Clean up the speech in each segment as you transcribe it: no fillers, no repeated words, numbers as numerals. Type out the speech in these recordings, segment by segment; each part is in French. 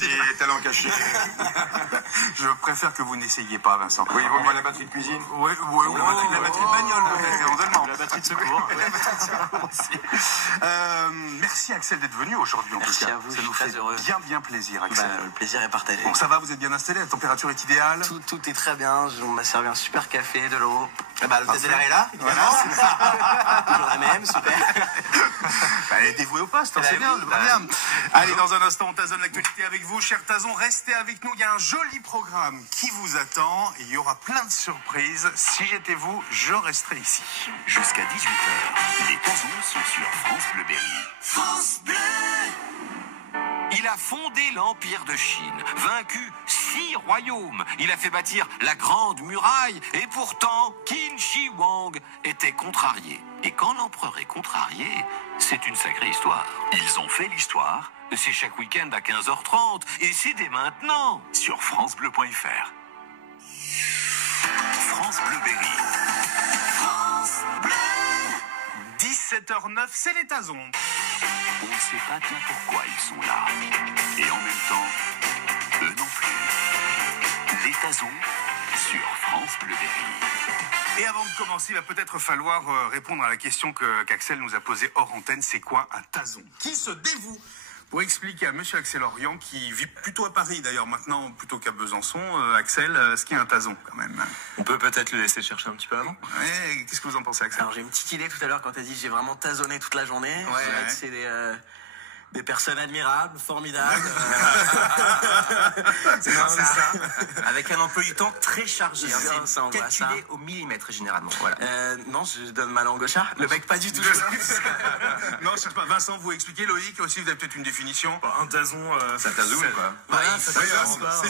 C'est talent caché. Je préfère que vous n'essayiez pas, Vincent. Oui, il vaut mieux la batterie de cuisine. Oui, la batterie de bagnole, peut-être, éventuellement. La batterie de secours. La batterie de secours aussi. Merci Axel d'être venu aujourd'hui, en tout cas. Merci à vous, ça nous très fait heureux. bien plaisir, Axel. Le plaisir est partagé. Bon, ça va, vous êtes bien installé, la température est idéale. Tout est très bien. On m'a servi un super café, de l'eau. L'hôtesse de l'air est là, Voilà. Toujours la même, super. Elle est dévouée au poste, c'est bien, très bien. Allez, dans un instant, on tasonne l'actualité avec vous. Chers Tazons, restez avec nous. Il y a un joli programme qui vous attend. Et il y aura plein de surprises. Si j'étais vous, je resterais ici. Jusqu'à 18h, les Tazons sont sur France Bleu Berry. France Bleu. Il a fondé l'Empire de Chine, vaincu 6 royaumes. Il a fait bâtir la Grande Muraille. Et pourtant, Qin Shi Huang était contrarié. Et quand l'empereur est contrarié, c'est une sacrée histoire. Ils ont fait l'histoire C'est chaque week-end à 15h30. Et c'est dès maintenant. sur francebleu.fr. France Bleu Berry. 17h09, c'est les Tazons. On ne sait pas bien pourquoi ils sont là. Et en même temps, eux non plus. Les Tazons sur France Bleu Berry. Et avant de commencer, il va peut-être falloir répondre à la question qu'Axel nous a posée hors antenne. C'est quoi un Tazon? Qui se dévoue pour expliquer à monsieur Axel Orion, qui vit plutôt à Paris d'ailleurs maintenant, plutôt qu'à Besançon, Axel, ce qu'est un Tazon quand même. On peut peut-être le laisser chercher un petit peu avant. Ouais, qu'est-ce que vous en pensez, Axel? Alors j'ai une petite idée tout à l'heure quand tu as dit j'ai vraiment tasonné toute la journée. Ouais. Je dirais que c'est des personnes admirables, formidables. C'est ça. Avec un emploi du temps très chargé. Hein, Ça, on voit ça. calculé au millimètre généralement. Voilà. Non, je donne ma langue au chat. Le mec pas du tout. Non, je cherche pas. Vincent, vous expliquez. Loïc aussi, vous avez peut-être une définition. Un Tazon, Ça tazoune, quoi. Voilà, c'est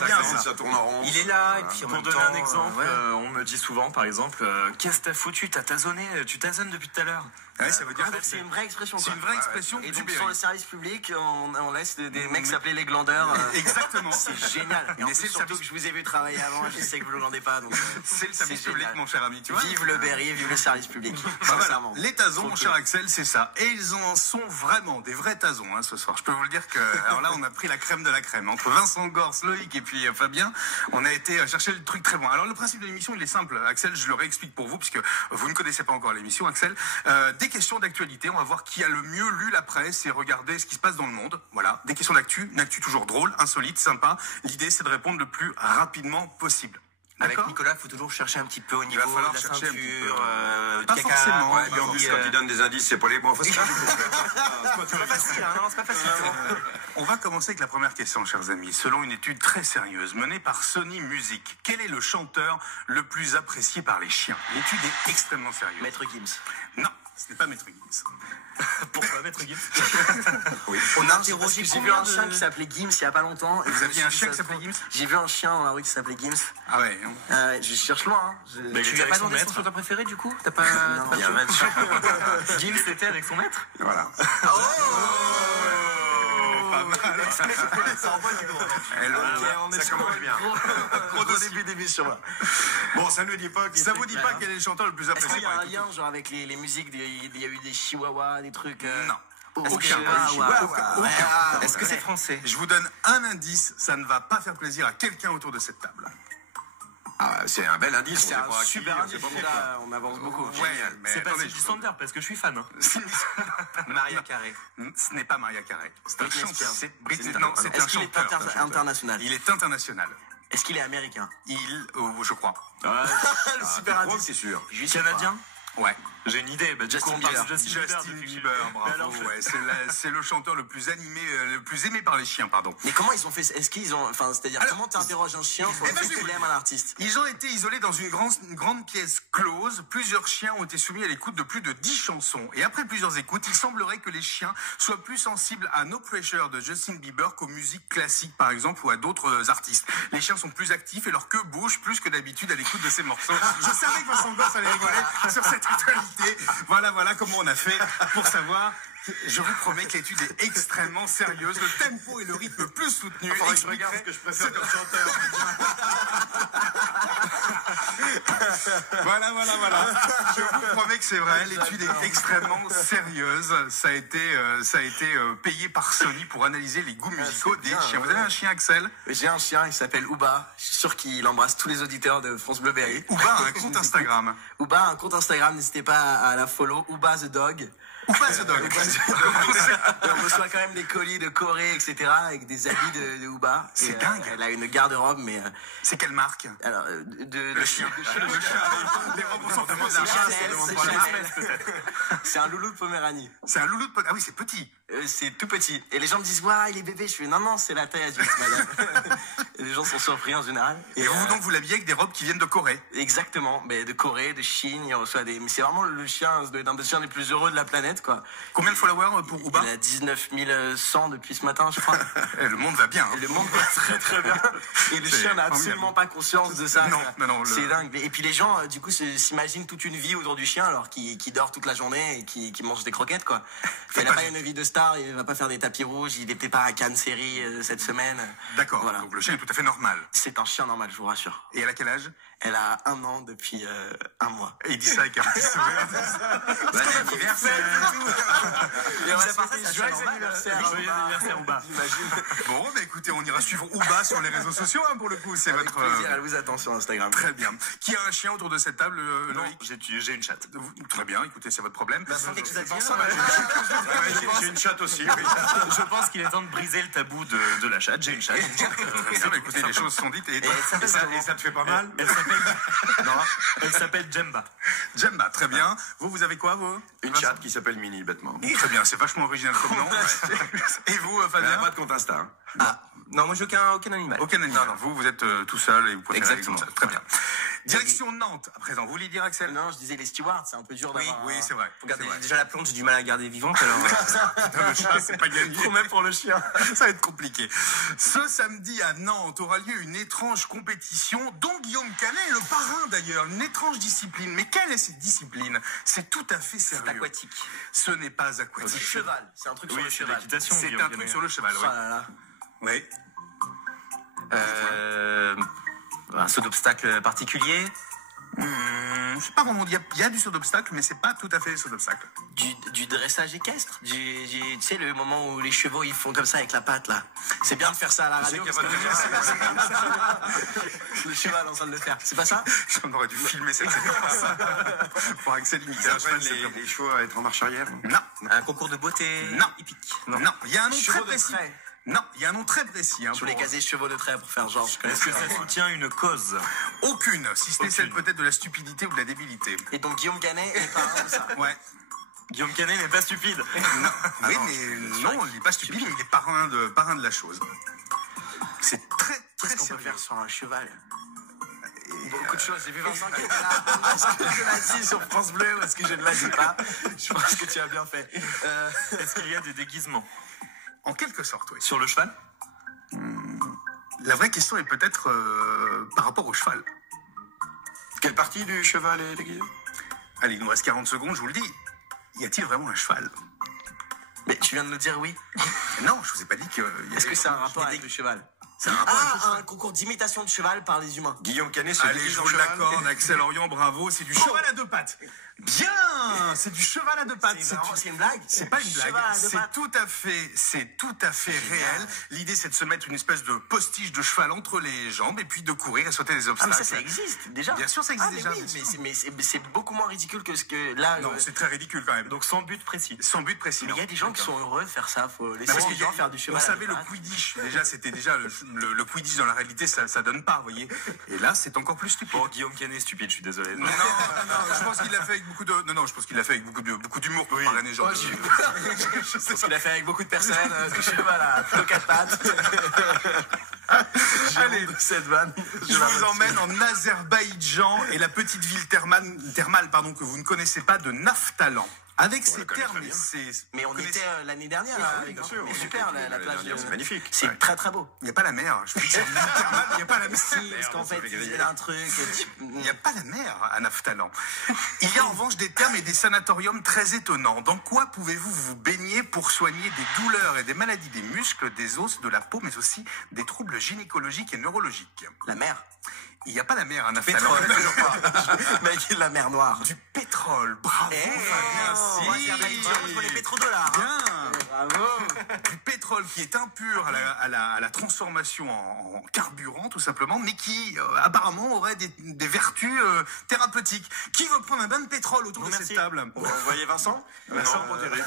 bien ça. Ça tourne en rond. Il est là, et puis Voilà. pour donner un exemple, on me dit souvent, par exemple, qu'est-ce que t'as foutu, t'as tazonné, tu tazonnes depuis tout à l'heure. Ouais, ça veut dire C'est une vraie expression. c'est quoi. une vraie expression Et du donc Berry. sur le service public, on laisse des mecs s'appeler les glandeurs. Exactement. C'est génial. Et en Mais plus, c'est le surtout service- que je vous ai vu travailler avant, je sais que vous le glandez pas. Donc, C'est le service public, génial. mon cher ami, tu vois. Vive le Berry, vive le service public. Bah voilà. Sincèrement. Les Tazons, mon cher Axel, c'est ça. Et ils en sont vraiment des vrais Tazons hein, ce soir. Je peux vous le dire que, alors là, on a pris la crème de la crème. Entre Vincent Gors, Loïc et puis Fabien, on a été chercher le truc très bon. Alors le principe de l'émission, il est simple. Axel, je le réexplique pour vous, puisque vous ne connaissez pas encore l'émission, Axel. Des questions d'actualité. On va voir qui a le mieux lu la presse et regardé ce qui se passe dans le monde. Voilà. Des questions d'actu. Une actu toujours drôle, insolite, sympa. L'idée, c'est de répondre le plus rapidement possible. Avec D'accord? Nicolas, il faut toujours chercher un petit peu au va niveau falloir de la chercher un petit peu. ceinture, Pas caca, forcément, ouais, ouais, Et en plus, quand il donne des indices, c'est pas les bons. Enfin, c'est pas facile, hein, non, c'est pas facile. On va commencer avec la première question, chers amis. Selon une étude très sérieuse menée par Sony Music, quel est le chanteur le plus apprécié par les chiens? L'étude est extrêmement sérieuse. Maître Gims. Non, ce n'est pas Maître Gims. Pourquoi Maître Gims? On a interrogé, j'ai vu un chien qui s'appelait Gims il y a pas longtemps. et Vous je aviez me un suis chien dit, qui ça s'appelait se Gims? trouve- J'ai vu un chien dans la rue qui s'appelait Gims. Ah ouais. Je cherche loin. Hein. Mais il Tu était lui as avec pas son demandé son maître. chanteur préféré du coup? T'as pas. Non, il y a 25 Gims était avec son maître. Voilà. Pas mal. Ça envoie du lourd. Ça commence bien. Gros début d'émission là. Bon, ça ne dit pas Ça vous dit pas quel est le chanteur le plus Est-ce apprécié qu'il y a par un les lien genre avec les musiques, il y a eu des chihuahuas, des trucs. Non. Est-ce Aucun. que Est-ce que c'est français? Je vous donne un indice, ça ne va pas faire plaisir à quelqu'un autour de cette table. Ah, c'est un bel indice. c'est on sait un pas à qui, super on indice. sait pas pourquoi. Là, on avance beaucoup. Ouais, mais C'est pas attendez, Cindy Sander parce que je suis fan. Maria Carré. ce n'est pas Maria Carey. C'est un Britney chanteur. Spears. C'est Britney- C'est non, un- c'est Est-ce un qu'il est chanteur. international? Il est international. Est-ce qu'il est américain? Je crois. Le super Crois que indice. c'est sûr. Canadien? Ouais. J'ai une idée. Bah, du coup, Justin on parle Bieber. de Justin Bieber. Justin depuis que Bieber, j'ai- bravo. Mais alors, Ouais, c'est le chanteur le plus animé, le plus aimé par les chiens, pardon. Mais comment ils ont fait? Est-ce qu'ils ont, enfin, c'est-à-dire Alors, comment t'interroges un chien sur Eh le ben, fait je vais qu'il vous aime un artiste? Ils ont été isolés dans une grande pièce close. Plusieurs chiens ont été soumis à l'écoute de plus de 10 chansons. Et après plusieurs écoutes, il semblerait que les chiens soient plus sensibles à No Pressure de Justin Bieber qu'aux musiques classiques, par exemple, ou à d'autres artistes. Les chiens sont plus actifs et leur queue bouge plus que d'habitude à l'écoute de ces morceaux. Je savais que Vincent Gosse allait rigoler sur cette actualité. Voilà comment on a fait pour savoir. Je vous promets que l'étude est extrêmement sérieuse. Le tempo et le rythme plus soutenu. Faudrait que je regarde ce que je préfère comme chanteur. Voilà. Je vous promets que c'est vrai. L'étude est extrêmement sérieuse. Ça a été payé par Sony pour analyser les goûts musicaux des chiens. Vous avez un chien, Axel? J'ai un chien, il s'appelle Ouba. Je suis sûr qu'il embrasse tous les auditeurs de France Bleu Berry. Ouba a un compte Instagram. Ouba a un compte Instagram, n'hésitez pas à la follow. Ouba the Dog. Ouba the Dog. Et on reçoit quand même des colis de Corée, etc. avec des habits de Ouba. C'est Et, dingue. Elle a une garde-robe, mais C'est quelle marque? alors Le chien. Les remboursements de c'est un loulou de Poméranie. C'est un loulou de... Ah oui, c'est petit. C'est tout petit. Et les gens me disent, waouh, il est bébé. Je fais, non, c'est la taille adulte, madame. Et les gens sont surpris en général. Et vous, donc, vous l'habillez avec des robes qui viennent de Corée. Exactement. Mais de Corée, de Chine, il reçoit des. Mais c'est vraiment le chien, un des chiens les plus heureux de la planète, quoi. Combien de followers pour Ouba? Il a 19 100 depuis ce matin, je crois. Le monde va bien. Et le monde va très très bien. Et le chien n'a absolument pas conscience de ça. Non, C'est dingue. Et puis les gens, du coup, s'imaginent toute une vie autour du chien, alors qu'il dort toute la journée et qui mange des croquettes, quoi. Il n'a pas une vie de star, il va pas faire des tapis rouges, il était pas à Cannes série cette semaine. D'accord. Voilà. Donc le chien est tout à fait normal. C'est un chien normal, je vous rassure. Et elle a quel âge? Elle a 1 an depuis 1 mois. Et il dit ça avec un petit sourire. Bon anniversaire. Et on va souhaiter joyeux anniversaire. Joyeux anniversaire, Ouba. Bon, bah écoutez, on ira suivre Ouba sur les réseaux sociaux, hein, pour le coup. C'est Avec votre... plaisir, elle vous attend sur Instagram. Très bien. Qui a un chien autour de cette table, Non, Loïc? j'ai une chatte. Très bien, écoutez, c'est votre problème. Vincent, quelque chose à dire? J'ai une chatte aussi, oui. Je pense qu'il est temps de briser le tabou de la chatte. J'ai une chatte. Très bien, bah écoutez, les choses sont dites. Et Ça te fait pas mal? Elle s'appelle Jemba. Jemba, très bien. Vous avez quoi, vous? Une chatte qui s'appelle Mini, bêtement. Très bien, c'est vachement original comme nom. Et vous, Elle n'a Fabien? pas de compte Insta. Hein. Ah, non, moi j'ai aucun animal. Aucun animal. Vous êtes tout seul et vous préférez Exactement. comme ça. Très bien. Direction Nantes, à présent. Vous voulez dire, Axel? Non, je disais les stewards, c'est un peu dur d'avoir. Oui, c'est vrai. Regardez, C'est vrai. déjà la plante, j'ai du mal à garder vivante, alors. Putain, le chat, c'est pas gagné. Même pour le chien. Ça va être compliqué. Ce samedi à Nantes aura lieu une étrange compétition dont Guillaume Canet est le parrain d'ailleurs. Une étrange discipline. Mais quelle est cette discipline? C'est tout à fait sérieux. C'est aquatique. Ce n'est pas aquatique. C'est cheval. C'est un truc sur Oui, le c'est cheval. l'équitation. C'est Guillaume un truc Canet. sur le cheval, Oh oui. là là. Oui. Un saut d'obstacle particulier. Je sais pas vraiment, il y a du saut d'obstacle, mais c'est pas tout à fait saut d'obstacle. Du dressage équestre. Tu sais, le moment où les chevaux ils font comme ça avec la patte là. C'est bien de faire ça à la radio. parce que le cheval en train de le faire. C'est pas ça? On aurait dû filmer cette séquence. Pour Axel Ils Mixage. apprennent les chevaux à être en marche arrière. Non. Un concours de beauté Non. hippique. Non. Il y a un nom très Chevaux de précis. trait. Non, il y a un nom très précis. Hein, Je voulais pour- caser chevaux de trait pour faire genre. Je connais Est-ce que ça soutient une cause? Aucune, si ce n'est Aucune. celle peut-être de la stupidité ou de la débilité. Et donc Guillaume Canet est parrain de ça. Ouais. Guillaume Canet n'est pas stupide. Non. Oui, mais non, il n'est pas stupide, mais il est parrain de la chose. C'est très, très Qu'est-ce qu'on peut sérieux. faire sur un cheval? Beaucoup de choses. J'ai vu Vincent qui était là. Est-ce que je l'ai dit sur France Bleu ou est-ce que je ne l'ai dit pas? Je pense que tu as bien fait. Est-ce qu'il y a des déguisements En quelque sorte, oui. sur le cheval? La vraie question est peut-être par rapport au cheval. Quelle partie du cheval est déguisée? Allez, il nous reste 40 secondes, je vous le dis. Y a-t-il vraiment un cheval? Mais tu viens de nous dire oui. Non, je vous ai pas dit que... Est-ce que c'est un rapport avec le cheval? C'est un rapport avec le cheval. Un concours d'imitation de cheval par les humains. Guillaume Canet se Allez, déguise je en vous cheval. l'accorde, Axel Orion, bravo, c'est du cheval à deux pattes. Bien, c'est du cheval à deux pattes. C'est une blague? C'est pas une blague, Cheval à deux c'est pattes. tout à fait réel. L'idée, c'est de se mettre une espèce de postiche de cheval entre les jambes et puis de courir et sauter des Ah obstacles. mais ça existe déjà. Bien sûr, ça existe Ah, mais déjà, oui, bien sûr. mais c'est beaucoup moins ridicule que ce que là. Non, c'est très ridicule quand même. Donc sans but précis. Sans but précis. mais il y a des gens qui sont heureux de faire ça. Faut laisser Parce les qu'il y a- gens faire du cheval. Vous à savez, deux le pattes. Quidditch, déjà, c'était déjà le Quidditch dans la réalité, ça donne pas, vous voyez. Et là, c'est encore plus stupide. Bon, Guillaume Canet est stupide, je suis désolé. Non, je pense qu'il l'a fait avec beaucoup de. Non, je pense qu'il l'a fait avec beaucoup d'humour pour parrainer genre. Je sais ce qu'il a fait avec beaucoup de personnes. Du cheval à plutôt quatre pattes. Allez, Cette vanne. je vous emmène en Azerbaïdjan et la petite ville thermale que vous ne connaissez pas de Naftalan. Avec On ces la connaît termes très et bien. ces... Mais on connaissez- était l'année dernière, là, avec bien sûr. mais On super, était la plage. dernière, c'est magnifique. C'est Ouais. très très beau. Il n'y a pas la mer. Je vous dis, c'est littéralement, il n'y a pas la mer. Si, parce qu'en ça fait, fait ils griller. faisaient un truc. Il n'y a pas la mer à Naftalan. Il y a en revanche des termes et des sanatoriums très étonnants. Dans quoi pouvez-vous vous baigner pour soigner des douleurs et des maladies des muscles, des os, de la peau, mais aussi des troubles gynécologiques et neurologiques? La mer. Il n'y a pas la mer à Naftalan. Pétrole, toujours pas. Mec, la mer Noire. Du pétrole. Bravo, Fabien. Moi, c'est avec Dieu, je veux les pétrodollars. Bien. Bravo. Du pétrole qui est impur à la transformation en carburant, tout simplement, mais qui apparemment aurait des vertus thérapeutiques. Qui veut prendre un bain de pétrole autour de cette table? Vous voyez Vincent? Vincent, on dirait.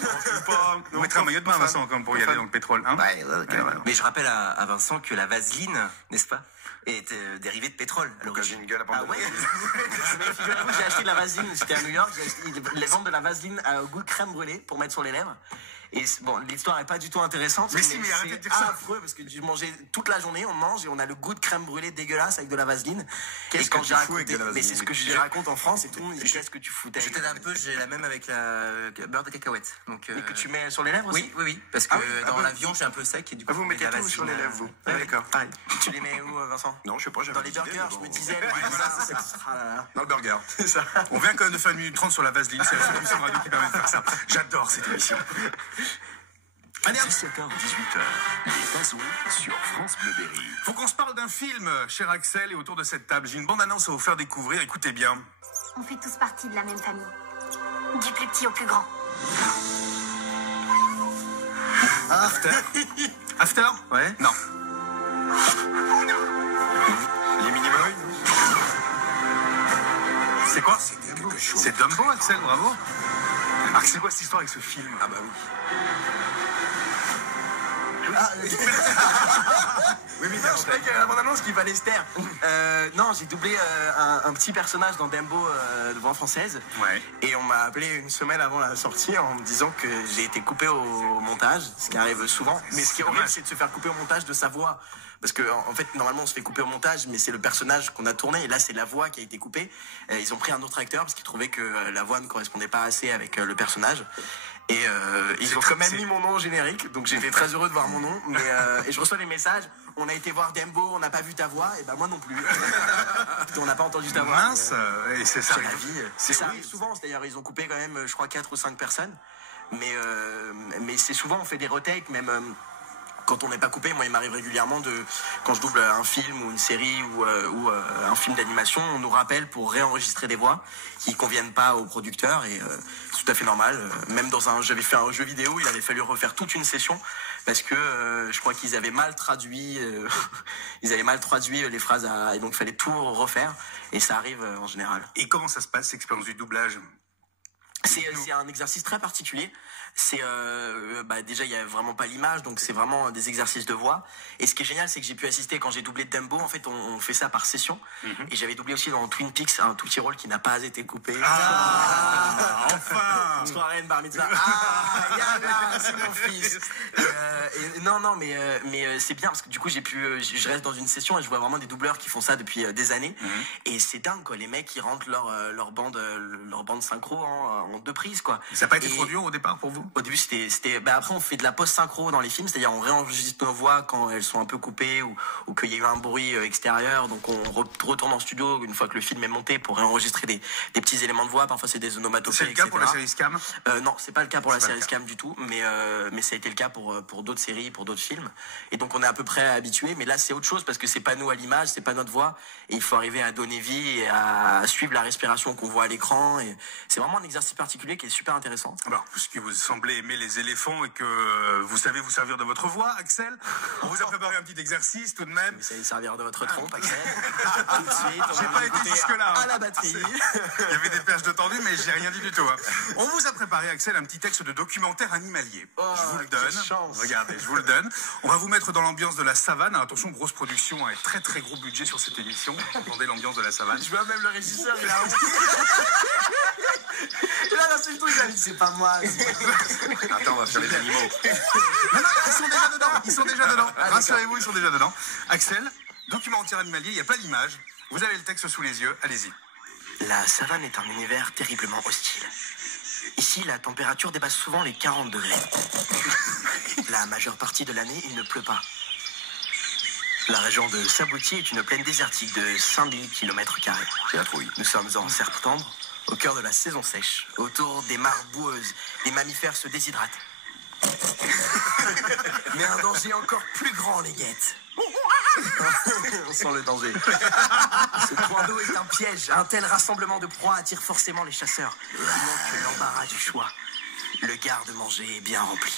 On mettra un maillot de bain, Vincent, quand même, pour y aller dans le pétrole. Hein? Mais je rappelle à Vincent que la vaseline, n'est-ce pas, est dérivée de pétrole à Donc, j'ai l'origine. une gueule à Ah prendre. ouais. Mais figurez-vous, j'ai acheté de la vaseline, j'étais à New York, ils vendent de la vaseline à goût de crème brûlée pour mettre sur les lèvres. Et bon, l'histoire est pas du tout intéressante. Mais si, mais arrêtez c'est de dire ça. affreux parce que je mangeais toute la journée, on mange et on a le goût de crème brûlée dégueulasse avec de la vaseline. Qu'est-ce Et quand que j'ai tu fous avec raconté, de la mais vaseline? c'est ce que je raconte en France et tout le monde me dit qu'est-ce que tu foutais. Je t'aide un peu, j'ai la même avec la beurre de cacahuète. Donc, Et que tu mets sur les lèvres aussi. oui, oui, oui, parce que Ah oui, dans bon. l'avion, j'ai un peu sec et du coup, Ah, vous je mets mettez de la tout sur les vaseline, lèvres, vous. ouais. Ah, d'accord. Pareil. Tu les mets où, Vincent? Non, je sais pas, j'avais Dans les une idée, burgers, mais je me bon. disais. Ah là là. Dans le burger. C'est ça. On vient quand même de faire 1 minute 30 sur la vaseline. C'est la seule émission de radio qui permet de faire ça. J'adore cette émission. Allez, 17h, 18h, les Tazons sur France Bleu Berry. faut qu'on se parle d'un film, cher Axel, et autour de cette table, j'ai une bande-annonce à vous faire découvrir. Écoutez bien. On fait tous partie de la même famille. Du plus petit au plus grand. After. After? Ouais. Non. Les mini-boys. C'est quoi? C'est Dumbo, Axel, bravo. Ah, c'est quoi cette histoire avec ce film? Ah bah oui. Oui, mais je croyais qu'il y avait la bande-annonce qui valait se taire. Non, j'ai doublé un petit personnage dans Dumbo de voix française. Ouais. Et on m'a appelé une semaine avant la sortie en me disant que j'ai été coupé au montage, ce qui arrive souvent. Mais ce qui est horrible, c'est de se faire couper au montage de sa voix. Parce que en fait, normalement, on se fait couper au montage, mais c'est le personnage qu'on a tourné. Et là, c'est la voix qui a été coupée. Ils ont pris un autre acteur parce qu'ils trouvaient que la voix ne correspondait pas assez avec le personnage. Et ils ont quand même mis mon nom au générique, donc j'étais très heureux de voir mon nom. Mais et je reçois des messages. On a été voir Dumbo, on n'a pas vu ta voix, et ben moi non plus. On n'a pas entendu ta voix. Mince, et c'est ça. C'est la vie. C'est Ça oui. arrive souvent. D'ailleurs, ils ont coupé quand même, je crois, 4 ou 5 personnes. Mais c'est souvent, on fait des retakes, même quand on n'est pas coupé. Moi, il m'arrive régulièrement quand je double un film ou une série ou un film d'animation, on nous rappelle pour réenregistrer des voix qui conviennent pas au producteur, et c'est tout à fait normal. Même j'avais fait un jeu vidéo, il avait fallu refaire toute une session parce que je crois qu'ils avaient mal traduit, les phrases et donc il fallait tout refaire, et ça arrive en général. Et comment ça se passe, l'expérience du doublage? C'est un exercice très particulier. C'est déjà, il y a vraiment pas l'image, donc c'est vraiment des exercices de voix. Et ce qui est génial, c'est que j'ai pu assister quand j'ai doublé Dumbo. En fait, on fait ça par session. Et j'avais doublé aussi dans Twin Peaks un tout petit rôle qui n'a pas été coupé. Enfin. On se croirait une bar mitzvah. Ah, Yana, c'est mon fils. Non, mais c'est bien parce que du coup, je reste dans une session et je vois vraiment des doubleurs qui font ça depuis des années. Et c'est dingue, quoi. Les mecs, ils rentrent leur bande synchro en 2 prises, quoi. Ça n'a pas été Et trop dur au départ pour vous? au début, après, on fait de la post-synchro dans les films, c'est-à-dire on réenregistre nos voix quand elles sont un peu coupées ou qu'il y a eu un bruit extérieur. Donc on retourne en studio une fois que le film est monté pour réenregistrer des petits éléments de voix. Parfois, c'est des onomatopées, C'est le cas etc. pour la série Scam? Non, c'est pas le cas pour la C'est pas série le cas. Scam du tout, mais ça a été le cas pour d'autres séries, pour d'autres films. Et donc on est à peu près habitué, mais là c'est autre chose parce que c'est pas nous à l'image, c'est pas notre voix, et il faut arriver à donner vie et à suivre la respiration qu'on voit à l'écran. Et c'est vraiment un exercice particulier qui est super intéressant. Alors, puisque vous semblez aimer les éléphants et que vous savez vous servir de votre voix, Axel, on vous a préparé un petit exercice tout de même. Vous savez servir de votre trompe, Axel. Tout de suite, on J'ai va pas été écouter jusque-là, hein. à la batterie. Il y avait des perches de tendu, mais j'ai rien dit du tout. Hein. On vous a préparé, Axel, un petit texte de documentaire animalier. Oh, je vous le quelle donne. chance. Regardez, je vous le donne. On va vous mettre dans l'ambiance de la savane. Attention, grosse production et très très gros budget sur cette émission. Entendez l'ambiance de la savane. Je vois même le régisseur, il a honte. Et là, c'est le truc, il a dit, c'est pas moi. Attends, on va faire les animaux. Non, ils sont déjà dedans. Ils sont déjà dedans. Rassurez-vous, ils sont déjà dedans. Axel, documentaire animalier, il n'y a pas d'image. Vous avez le texte sous les yeux. Allez-y. La savane est un univers terriblement hostile. Ici, la température dépasse souvent les 40 degrés. La majeure partie de l'année, il ne pleut pas. La région de Sabouti est une plaine désertique de 5000 km². C'est la trouille. Nous sommes en septembre, au cœur de la saison sèche. Autour des mares boueuses, les mammifères se déshydratent. Mais un danger encore plus grand les guette. On sent le danger. Ce point d'eau est un piège. Un tel rassemblement de proies attire forcément les chasseurs. Il manque l'embarras du choix. Le garde-manger est bien rempli.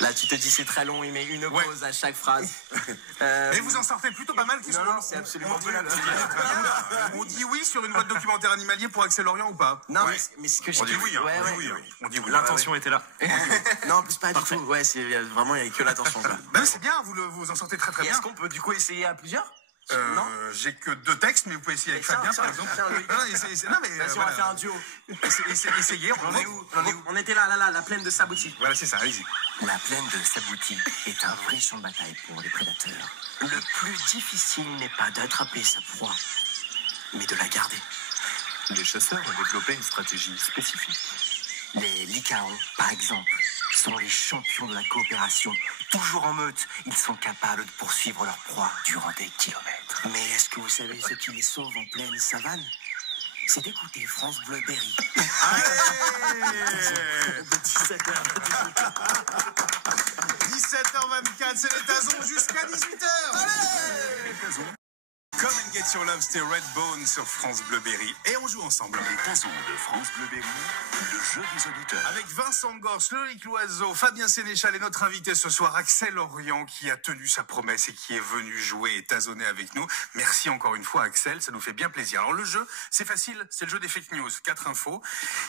Là, tu te dis c'est très long, il met une pause à chaque phrase. Mais vous en sortez plutôt pas mal. Non, c'est absolument pas On dit oui sur une voie de documentaire animalier pour Axel Lorient ou pas? Non, mais ce que je On dit oui, hein. Ouais, On dit ouais. oui, oui. On dit oui. L'intention était là. Non, en plus pas du tout. Ouais, c'est vraiment, il n'y a que l'attention. Bah, mais c'est bien, vous en sortez très très Et bien. est-ce qu'on peut du coup essayer à plusieurs? Non. J'ai que 2 textes, mais vous pouvez essayer avec Fabien par exemple. Non, mais Vas-y, on va faire un duo. essayez. On est où? On était là, la plaine de Sabouti. Voilà, c'est ça, allez-y. La plaine de Sabouti est un vrai champ de bataille pour les prédateurs. Le plus difficile n'est pas d'attraper sa proie, mais de la garder. Les chasseurs ont développé une stratégie spécifique. Les Lycaons, par exemple, sont les champions de la coopération. Toujours en meute, ils sont capables de poursuivre leur proie durant des kilomètres. Mais est-ce que vous savez ce qui les sauve en pleine savane? C'est d'écouter France Bleu Berry. De 17h. 17h24, c'est les Tazons jusqu'à 18h. Allez, Come and Get Your Love, c'était Redbone sur France Bleu Berry. Et on joue ensemble. Les Tazons de France Bleu Berry, le jeu des auditeurs. Avec Vincent Gorce, Loïc Loiseau, Fabien Sénéchal et notre invité ce soir, Axel Lorient, qui a tenu sa promesse et qui est venu jouer et tazonner avec nous. Merci encore une fois, Axel, ça nous fait bien plaisir. Alors le jeu, c'est facile, c'est le jeu des fake news, 4 infos.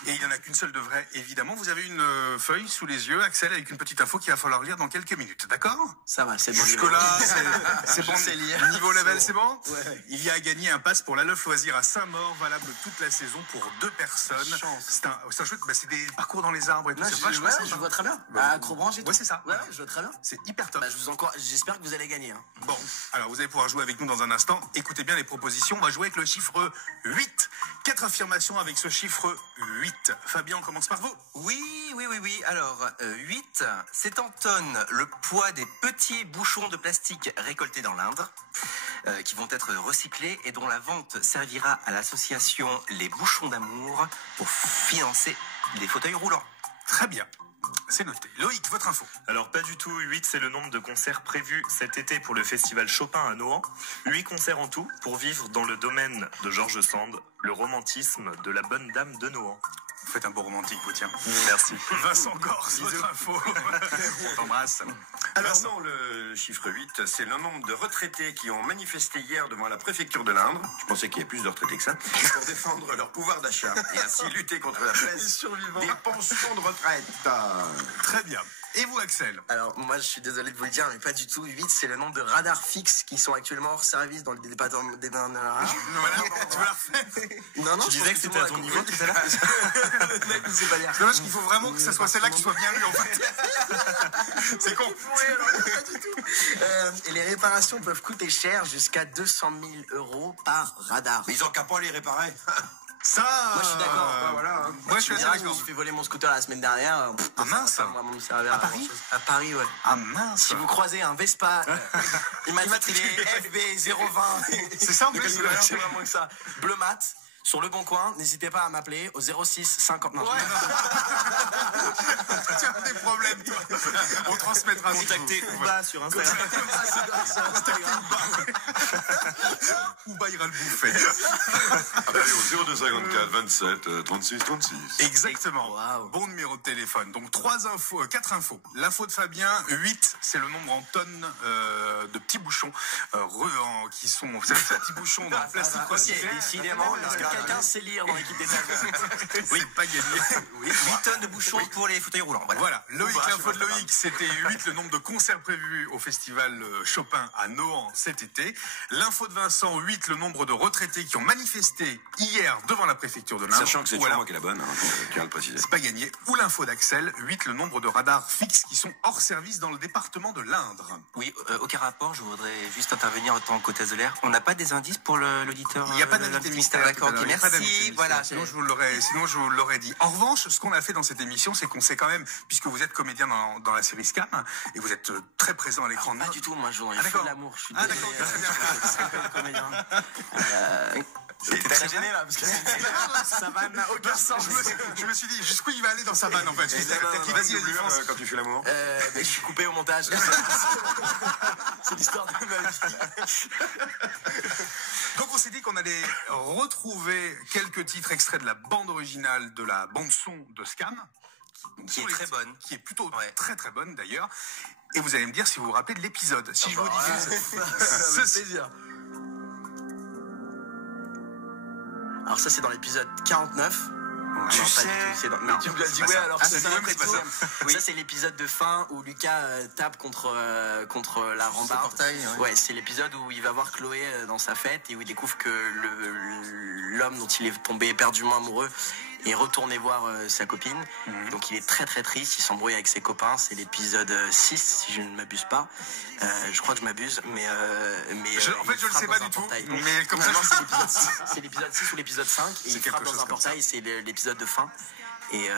Et il n'y en a qu'une seule de vraie, évidemment. Vous avez une feuille sous les yeux, Axel, avec une petite info qu'il va falloir lire dans quelques minutes, d'accord? Ça va, c'est bon. Jusque-là, c'est bon. sais lire. Niveau level, c'est bon? Ouais. Il y a à gagner un pass pour la Leuf Loisir à Saint-Maur, valable toute la saison pour 2 personnes. C'est un chouette, c'est des parcours dans les arbres et tout. Non, C'est je vachement sympa. vois très bien. Bah, Acrobranche et tout. ouais, c'est ça. Ouais, je vois très bien. C'est hyper top. Bah, j'espère que vous allez gagner. Hein. Bon, alors vous allez pouvoir jouer avec nous dans un instant. Écoutez bien les propositions. On va jouer avec le chiffre 8. 4 affirmations avec ce chiffre 8. Fabien, on commence par vous. Oui. Alors, 8, c'est en tonnes le poids des petits bouchons de plastique récoltés dans l'Indre, qui vont être recyclés et dont la vente servira à l'association Les Bouchons d'Amour pour financer des fauteuils roulants. Très bien. C'est noté. Loïc, votre info. Alors pas du tout, 8 c'est le nombre de concerts prévus cet été pour le festival Chopin à Nohant. 8 concerts en tout pour vivre dans le domaine de George Sand, le romantisme de la bonne dame de Nohant. Vous faites un beau romantique, vous, tiens. Merci. Vincent Gorce, votre info. On t'embrasse. Alors non, le chiffre 8, c'est le nombre de retraités qui ont manifesté hier devant la préfecture de l'Indre. Je pensais qu'il y ait plus de retraités que ça. Pour défendre leur pouvoir d'achat et ainsi lutter contre la baisse des pensions de retraite. Très bien. Et vous, Axel? Alors, moi, je suis désolé de vous le dire, mais pas du tout. 8, c'est le nombre de radars fixes qui sont actuellement hors service dans le département des bains. Voilà, tu veux la refaire? Non, Tu disais que c'était à ton niveau tout à l'heure. Le mec, il sait pas lire. C'est dommage qu'il faut vraiment que ce soit celle-là qui soit bien lue, en fait. C'est con. Pas du tout. Et les réparations peuvent coûter cher, jusqu'à 200 000 € par radar. Mais ils ont qu'à pas les réparer. Ça. Moi, je suis d'accord. Voilà. Moi, je suis Je d'accord. me suis fait voler mon scooter la semaine dernière. Ah, mince. Ça va pas vraiment me servir À Paris grand-chose. À Paris, ouais. Ah mince. Si vous croisez un Vespa, immatriculé FB020, C'est ça, en de plus, quelle couleur? C'est vraiment que ça. Bleu mat. Sur Le Bon Coin, n'hésitez pas à m'appeler au 06 59. Tu as des problèmes, toi. On transmettra. Contactez Ouba sur Instagram. Ouba ira le bouffer. Appelez au 0254 27 36 36. Exactement. Wow. Bon numéro de téléphone. Donc 4 infos. L'info de Fabien, 8, c'est le nombre en tonnes de petits bouchons qui sont, vous savez, ces petits bouchons dans le plastique recyclé. Décidément, est-ce que quelqu'un sait lire dans l'équipe des Tazons? Oui, pas gagné. 8 tonnes de bouchons pour les fauteuils roulants. Voilà, Loïc, l'info de Loïc, c'était 8, le nombre de concerts prévus au festival Chopin à Nohant cet été. L'info de Vincent, 8, le nombre de retraités qui ont manifesté hier devant la préfecture de l'Indre. Sachant que c'est toujours moi qui est la bonne, tiens à le préciser. C'est pas gagné. Ou l'info d'Axel, 8, le nombre de radars fixes qui sont hors service dans le département de l'Indre. Oui, aucun rapport, je voudrais juste intervenir en tant qu'hôtesse de l'air. On n'a pas des indices pour l'auditeur? Il n'y a pas d'invité mystère. D'accord, ok. il n'y a pas d'amitié. Voilà. Sinon, je vous l'aurais dit. En revanche, ce qu'on a fait dans cette émission, c'est qu'on s'est quand même, puisque vous êtes comédien dans la série Scam, et vous êtes très présent à l'écran. Pas du tout, moi, je joue d'accord. de l'amour. Je suis d'accord, très bien. très peu comédien. J'étais très gêné là, parce que sa vanne n'a aucun sens. Je me suis dit, jusqu'où il va aller dans sa vanne, en fait. Vas-y, quand tu fais l'amour. Je suis coupé au montage. C'est l'histoire de ma vie. Donc on s'est dit qu'on allait retrouver quelques titres extraits de la bande originale de la bande son de Scam, qui est très bonne, qui est plutôt très très bonne d'ailleurs. Et vous allez me dire si vous vous rappelez de l'épisode. Si je vous dis plaisir. Alors ça c'est dans l'épisode 49. Tu non, sais, pas du tout, c'est dans... non, tu me l'as dit, ouais, ça. alors C'est ça, après tout. Oui. Ça, c'est l'épisode de fin où Lucas tape contre la rambarde. portail, ouais, c'est l'épisode où il va voir Chloé dans sa fête et où il découvre que l'homme dont il est tombé éperdument amoureux est retourné voir sa copine. Donc il est très très triste, il s'embrouille avec ses copains. C'est l'épisode 6, si je ne m'abuse pas. Je crois que je m'abuse, mais en fait, je le sais pas du tout. Mais comme ça, c'est l'épisode 6 ou l'épisode 5 et il frappe dans un portail, c'est l'épisode de fin. Et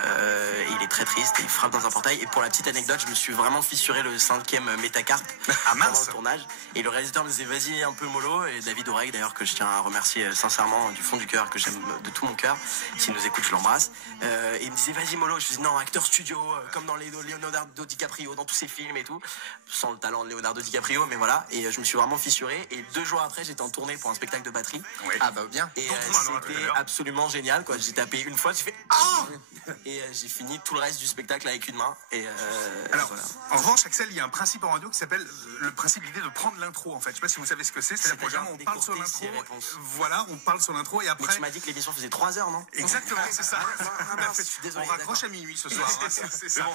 il est très triste et il frappe dans un portail. Et pour la petite anecdote, je me suis vraiment fissuré le 5e métacarpe pendant le tournage. Et le réalisateur me disait vas-y un peu mollo. Et David Oreille d'ailleurs, que je tiens à remercier sincèrement du fond du cœur, que j'aime de tout mon cœur, s'il nous écoute je l'embrasse. Et il me disait vas-y mollo. Je lui dis non, acteur studio comme dans les Leonardo DiCaprio, dans tous ses films et tout, sans le talent de Leonardo DiCaprio, mais voilà. Et je me suis vraiment fissuré. Et 2 jours après, j'étais en tournée pour un spectacle de batterie. Oui. Ah bah bien. Et c'était absolument génial quoi. J'ai tapé une fois, j'ai fait et j'ai fini tout le reste du spectacle avec une main. Et alors, voilà. en revanche, Axel, il y a un principe en radio qui s'appelle le principe, l'idée de prendre l'intro. En fait, je sais pas si vous savez ce que c'est. C'est-à-dire que on parle sur l'intro. Voilà, on parle sur l'intro et après. Mais tu m'as dit que l'émission faisait 3 heures, non? Exactement, c'est ça. Désolé, on raccroche à minuit ce soir. C'est ça. On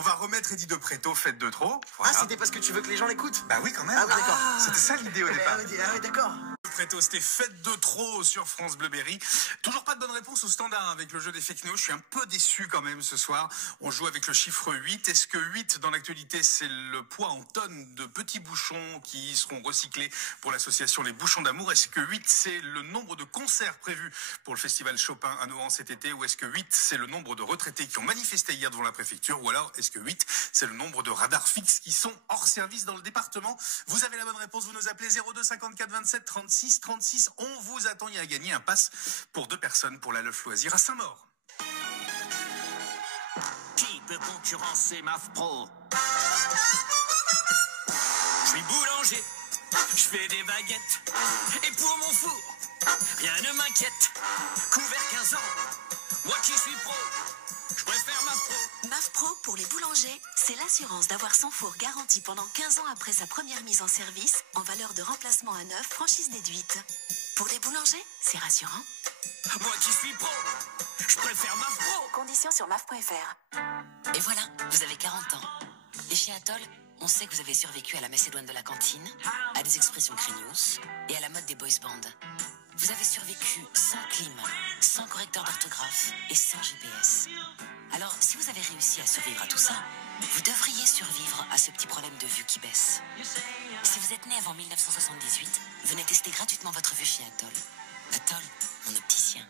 va remettre Eddie de Préto, Fête de trop. Ah, c'était parce que tu veux que les gens l'écoutent? Bah oui, quand même. Ah oui, d'accord. C'était ça l'idée au départ. Ah oui, d'accord. Préto, c'était Fête de trop sur France Bleu Berry. Toujours pas de bonne réponse au standard avec le jeu des fake news. Je suis un peu déçu quand même ce soir. On joue avec le chiffre 8. Est-ce que 8 dans l'actualité, c'est le poids en tonnes de petits bouchons qui seront recyclés pour l'association Les Bouchons d'Amour? Est-ce que 8, c'est le nombre de concerts prévus pour le festival Chopin à Nohant cet été? Ou est-ce que 8, c'est le nombre de retraités qui ont manifesté hier devant la préfecture? Ou alors, est-ce que 8, c'est le nombre de radars fixes qui sont hors service dans le département? Vous avez la bonne réponse, vous nous appelez 02 54 27 36 36. On vous attend, il y a à gagner un pass pour 2 personnes pour la Leuf Loisir à Saint-Maur. Qui peut concurrencer MAF Pro? Je suis boulanger, je fais des baguettes. Et pour mon four, rien ne m'inquiète. Couvert 15 ans, moi qui suis pro, je préfère MAF Pro. MAF Pro pour les boulangers, c'est l'assurance d'avoir son four garanti pendant 15 ans après sa première mise en service, en valeur de remplacement à neuf, franchise déduite. Pour les boulangers, c'est rassurant. Moi qui suis pro, je préfère MAF Pro. Conditions sur maf.fr. Et voilà, vous avez 40 ans. Et chez Atoll, on sait que vous avez survécu à la Macédoine de la cantine, à des expressions craignos et à la mode des boys bands. Vous avez survécu sans clim, sans correcteur d'orthographe et sans GPS. Alors, si vous avez réussi à survivre à tout ça, vous devriez survivre à ce petit problème de vue qui baisse. Si vous êtes né avant 1978, venez tester gratuitement votre vue chez Atoll. Atoll, mon opticien.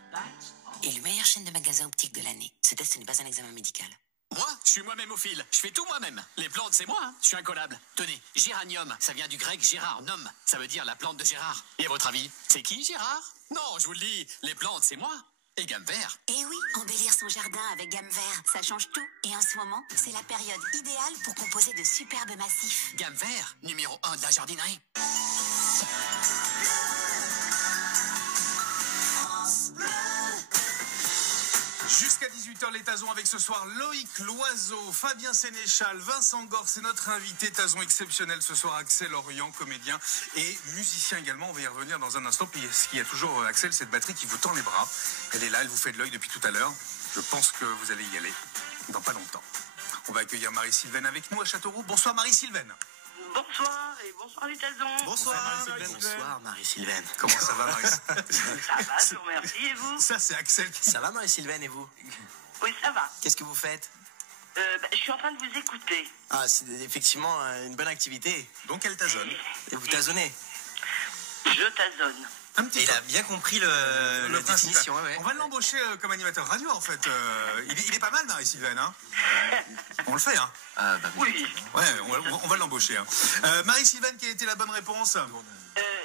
Et la meilleure chaîne de magasins optiques de l'année. Ce test n'est pas un examen médical. Moi, je suis moi-même au fil. Je fais tout moi-même. Les plantes, c'est moi, hein. Je suis incollable. Tenez, géranium, ça vient du grec Gérard, nom. Ça veut dire la plante de Gérard. Et à votre avis, c'est qui Gérard? Non, je vous le dis, les plantes, c'est moi. Et gamme vert. Et oui, embellir son jardin avec gamme vert, ça change tout. Et en ce moment, c'est la période idéale pour composer de superbes massifs. Gamme vert, numéro 1 de la jardinerie. Jusqu'à 18h, les Tazons avec ce soir Loïc Loiseau, Fabien Sénéchal, Vincent Gors, c'est notre invité Tazon exceptionnel ce soir, Axel Orient, comédien et musicien également. On va y revenir dans un instant. Puis ce qu'il y a toujours, Axel, cette batterie qui vous tend les bras. Elle est là, elle vous fait de l'œil depuis tout à l'heure. Je pense que vous allez y aller dans pas longtemps. On va accueillir Marie-Sylvaine avec nous à Châteauroux. Bonsoir Marie-Sylvaine. Bonsoir et bonsoir les Tazons. Bonsoir Marie-Sylvaine. Comment ça va Marie-Sylvaine? Ça va, je vous remercie et vous? Ça c'est Axel qui... Ça va Marie-Sylvaine et vous? Oui, ça va. Qu'est-ce que vous faites? Je suis en train de vous écouter. Ah, c'est effectivement une bonne activité. Donc elle tazonne. Et vous tazonnez? Je tazonne. Et il a bien compris la définition. Ouais. On va l'embaucher comme animateur radio, en fait. Il est pas mal, Marie-Sylvaine. Hein. On le fait, hein. Oui. Ouais, on va l'embaucher. Hein. Marie-Sylvaine, quelle était la bonne réponse?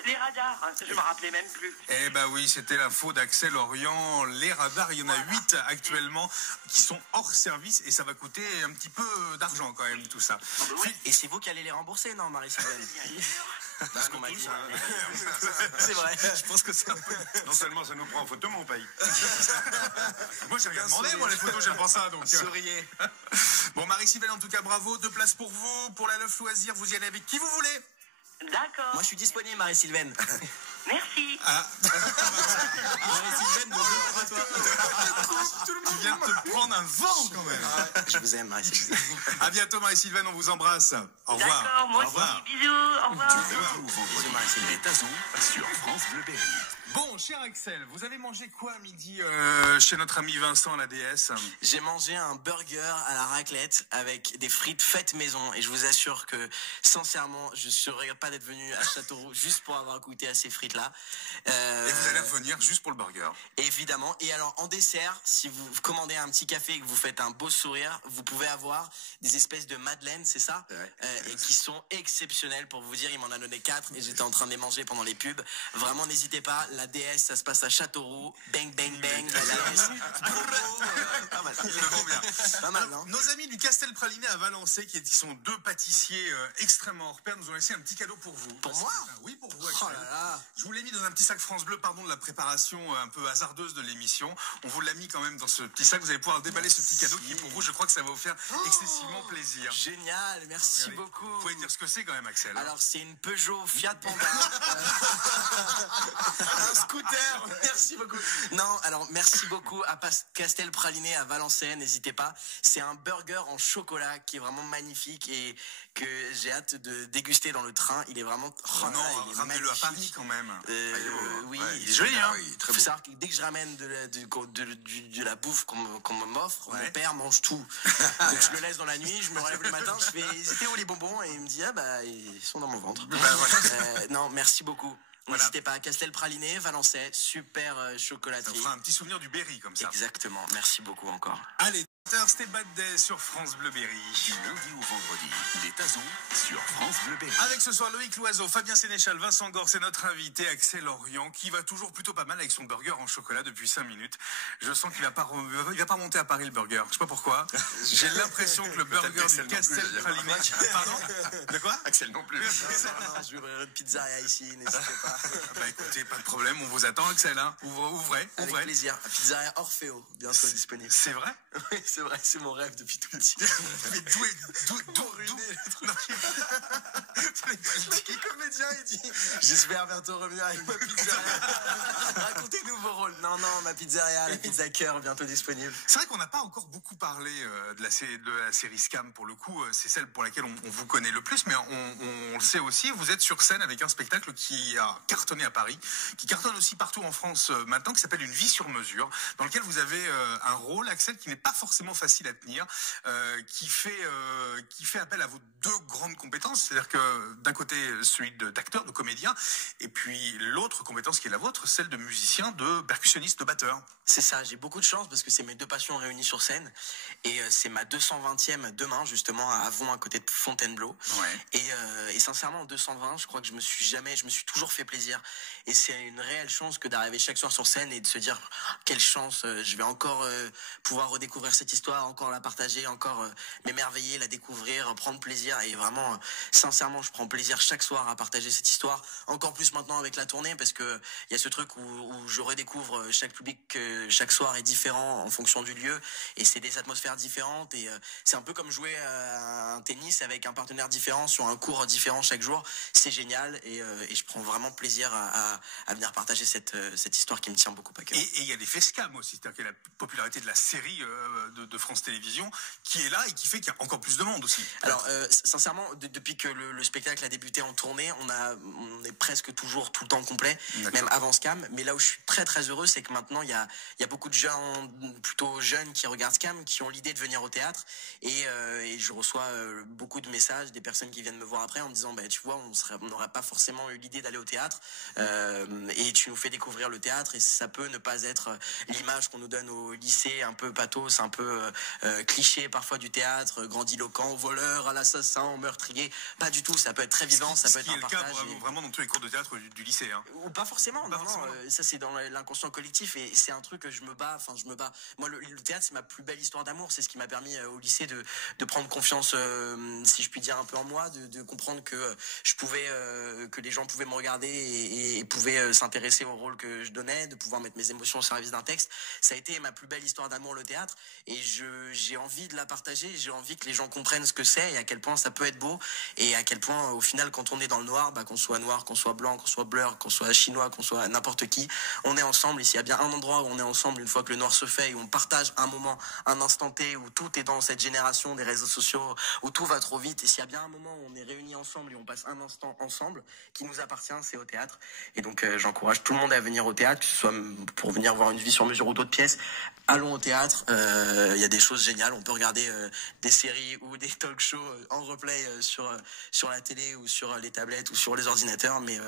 Les radars, je me rappelais même plus. Eh ben oui, c'était l'info d'Axel Orient. Les radars, il y en a 8 actuellement qui sont hors service et ça va coûter un petit peu d'argent quand même, tout ça. Et c'est vous qui allez les rembourser, non, Marie-Sylvaine? Parce qu'on m'a dit. C'est vrai. Je pense que c'est un peu... Non seulement ça nous prend en photo, mais on paye. Moi, j'ai rien demandé, moi, les photos, j'aime pas ça. Donc, souriez. Bon, Marie-Sylvaine, en tout cas, bravo. 2 places pour vous. Pour la Love Loisir, vous y allez avec qui vous voulez. D'accord. Moi, je suis disponible, Marie-Sylvaine. Merci. Marie-Sylvaine, bonjour à toi. Tu viens de te prendre un vent, quand même. Je vous aime, Marie-Sylvaine. À bientôt, Marie-Sylvaine, on vous embrasse. Au revoir. D'accord, moi Au revoir. aussi. Bisous. Au revoir. Les Tazons sur France Bleu Berry. Bon, cher Axel, vous avez mangé quoi à midi chez notre ami Vincent, la déesse? J'ai mangé un burger à la raclette avec des frites faites maison et je vous assure que, sincèrement, je ne regrette pas d'être venu à Châteauroux juste pour avoir goûté à ces frites-là. Et vous allez revenir juste pour le burger. Évidemment. Et alors, en dessert, si vous commandez un petit café et que vous faites un beau sourire, vous pouvez avoir des espèces de madeleines, c'est ça? Et qui sont exceptionnelles. Pour vous dire, il m'en a donné 4 et j'étais en train de les manger pendant les pubs. Vraiment, n'hésitez pas. La DS, ça se passe à Châteauroux. Bang, bang, bang. La DS. Pas mal. Ils le font bien. Pas mal, non? Nos amis du Castel Praliné à Valençay, qui sont 2 pâtissiers extrêmement hors pair, nous ont laissé un petit cadeau pour vous. Pour moi? Oui, pour vous, Axel. Oh là là. Je vous l'ai mis dans un petit sac France Bleu, pardon de la préparation un peu hasardeuse de l'émission. On vous l'a mis quand même dans ce petit sac. Vous allez pouvoir déballer ce petit cadeau qui est pour vous. Je crois que ça va vous faire excessivement plaisir. Génial, merci beaucoup. Vous pouvez dire ce que c'est quand même, Axel. Alors, c'est une Peugeot Fiat Panda. Un scooter, merci beaucoup. Non, alors merci beaucoup à Castel Praliné à Valençay, n'hésitez pas. C'est un burger en chocolat qui est vraiment magnifique et que j'ai hâte de déguster dans le train. Il est vraiment... ramenez-le à Paris quand même. Oui, ouais, il est joli, hein. Il faut savoir que dès que je ramène de la bouffe qu'on m'offre, mon père mange tout. Donc je le laisse dans la nuit, je me relève le matin, je fais « C'était où les bonbons ?» Et il me dit « Ah bah, ils sont dans mon ventre. » Non, merci beaucoup. N'hésitez pas à Castel Praliné, Valençay, super chocolaterie. Ça fera un petit souvenir du Berry comme ça. Exactement, merci beaucoup encore. Allez, c'était Bad Day sur France Bleu Berry. Du lundi au vendredi, les Tazons sur France Bleu Berry. Avec ce soir Loïc Loiseau, Fabien Sénéchal, Vincent Gors, c'est notre invité Axel Orient qui va toujours plutôt pas mal avec son burger en chocolat depuis 5 minutes. Je sens qu'il va pas monter à Paris le burger. Je sais pas pourquoi. J'ai l'impression que le burger du Castel Praliné. Pardon? De quoi? Axel non plus. Non, je vais ouvrir une pizzeria ici, n'hésitez pas. Bah écoutez, pas de problème, on vous attend Axel. Hein. Ouvrez. Avec plaisir. Pizzeria Orfeo, bientôt disponible. C'est vrai? Oui, c'est vrai, c'est mon rêve depuis tout petit. Mais d'où ruiner le truc? Le comédien, il dit j'espère bientôt revenir avec ma pizzeria. Racontez-nous vos rôles. Non, ma pizzeria, la pizza cœur, bientôt disponible. C'est vrai qu'on n'a pas encore beaucoup parlé de la série Scam, pour le coup. C'est celle pour laquelle on vous connaît le plus, mais on le sait aussi. Vous êtes sur scène avec un spectacle qui a cartonné à Paris, qui cartonne aussi partout en France maintenant, qui s'appelle Une vie sur mesure, dans lequel vous avez un rôle, Axel, qui n'est pas forcément facile à tenir, qui fait appel à vos 2 grandes compétences, c'est-à-dire que d'un côté celui d'acteur, de comédien, et puis l'autre compétence qui est la vôtre, celle de musicien, de percussionniste, de batteur. C'est ça, j'ai beaucoup de chance parce que c'est mes 2 passions réunies sur scène et c'est ma 220e demain justement à Avon à côté de Fontainebleau. Ouais. Et sincèrement en 220, je crois que je me suis toujours fait plaisir et c'est une réelle chance que d'arriver chaque soir sur scène et de se dire quelle chance, je vais encore pouvoir redécouvrir cette histoire, encore la partager, encore m'émerveiller, la découvrir, prendre plaisir et vraiment sincèrement je prends plaisir chaque soir à partager cette histoire, encore plus maintenant avec la tournée parce que il y a ce truc où je redécouvre chaque public, chaque soir est différent en fonction du lieu et c'est des atmosphères différentes et c'est un peu comme jouer à un tennis avec un partenaire différent sur un cours différent chaque jour, c'est génial et je prends vraiment plaisir à venir partager cette histoire qui me tient beaucoup à cœur. Et il y a l'effet Scam aussi, c'est-à-dire qu'il y a la popularité de la série de France Télévisions qui est là et qui fait qu'il y a encore plus de monde aussi. Alors sincèrement depuis que le spectacle spectacle a débuté en tournée, on est presque toujours tout le temps complet, même avant Scam. Mais là où je suis très très heureux, c'est que maintenant il y a beaucoup de gens plutôt jeunes qui regardent Scam, qui ont l'idée de venir au théâtre, et je reçois beaucoup de messages des personnes qui viennent me voir après en me disant tu vois, on n'aurait pas forcément eu l'idée d'aller au théâtre, et tu nous fais découvrir le théâtre, et ça peut ne pas être l'image qu'on nous donne au lycée, un peu pathos, un peu cliché parfois du théâtre, grandiloquent, voleur, à l'assassin, au meurtrier. Pas du tout, ça peut être très vivant, ça peut être un partage. Ce qui est le cas vraiment dans tous les cours de théâtre du lycée. Hein. Ou pas forcément, non, ça c'est dans l'inconscient collectif, et c'est un truc que je me bats. Moi, le théâtre, c'est ma plus belle histoire d'amour, c'est ce qui m'a permis au lycée de prendre confiance, si je puis dire, un peu en moi, de comprendre que que les gens pouvaient me regarder et pouvaient s'intéresser au rôle que je donnais, de pouvoir mettre mes émotions au service d'un texte. Ça a été ma plus belle histoire d'amour, le théâtre, et j'ai envie de la partager, j'ai envie que les gens comprennent ce que c'est et à quel point ça peut être beau, et à quel point au final quand on est dans le noir, qu'on soit noir, qu'on soit blanc, qu'on soit blur, qu'on soit chinois, qu'on soit n'importe qui, on est ensemble. Et s'il y a bien un endroit où on est ensemble une fois que le noir se fait, et où on partage un moment, un instant T, où tout est dans cette génération des réseaux sociaux, où tout va trop vite, et s'il y a bien un moment où on est réunis ensemble et on passe un instant ensemble qui nous appartient, c'est au théâtre. Et donc j'encourage tout le monde à venir au théâtre, que ce soit pour venir voir une vie sur mesure ou d'autres pièces. Allons au théâtre, il y a des choses géniales, on peut regarder des séries ou des talk shows en replay sur la télé ou sur les tablettes ou sur les ordinateurs, mais